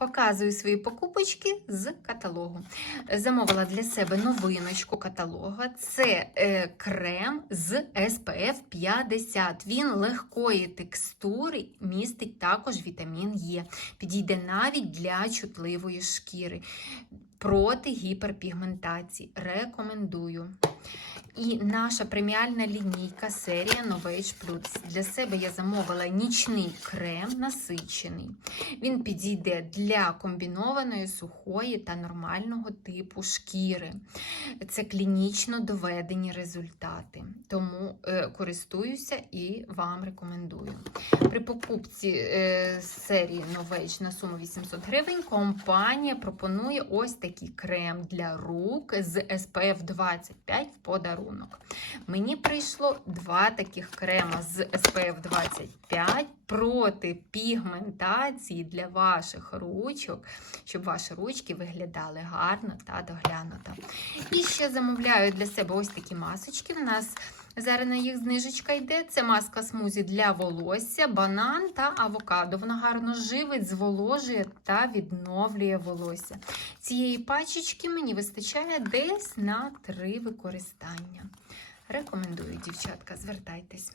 Показую свої покупочки з каталогу. Замовила для себе новиночку каталога. Це е, крем з SPF 50. Він легкої текстури, містить також вітамін Е. Підійде навіть для чутливої шкіри. Проти гіперпігментації. Рекомендую. І наша преміальна лінійка серія Novage Plus. Для себе я замовила нічний крем насичений. Він підійде для комбінованої сухої та нормального типу шкіри. Це клінічно доведені результати. Тому е, користуюся і вам рекомендую. При покупці е, серії Novage на суму 800 гривень компанія пропонує ось такий крем для рук з SPF 25 в подарунок. Мені прийшло два таких крема з SPF 25 проти пігментації для ваших ручок, щоб ваші ручки виглядали гарно та доглянуто. І ще замовляю для себе ось такі масочки. У нас зараз на їх знижечка йде. Це маска смузі для волосся, банан та авокадо. Вона гарно живить, зволожує та відновлює волосся. Цієї пачечки мені вистачає десь на три використання. Рекомендую, дівчатка, звертайтесь.